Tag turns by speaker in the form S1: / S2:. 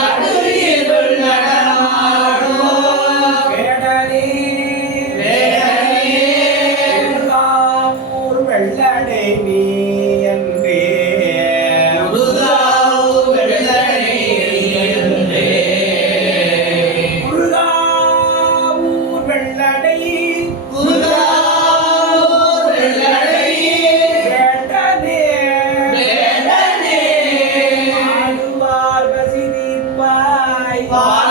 S1: அருளியதுள்ளன 와.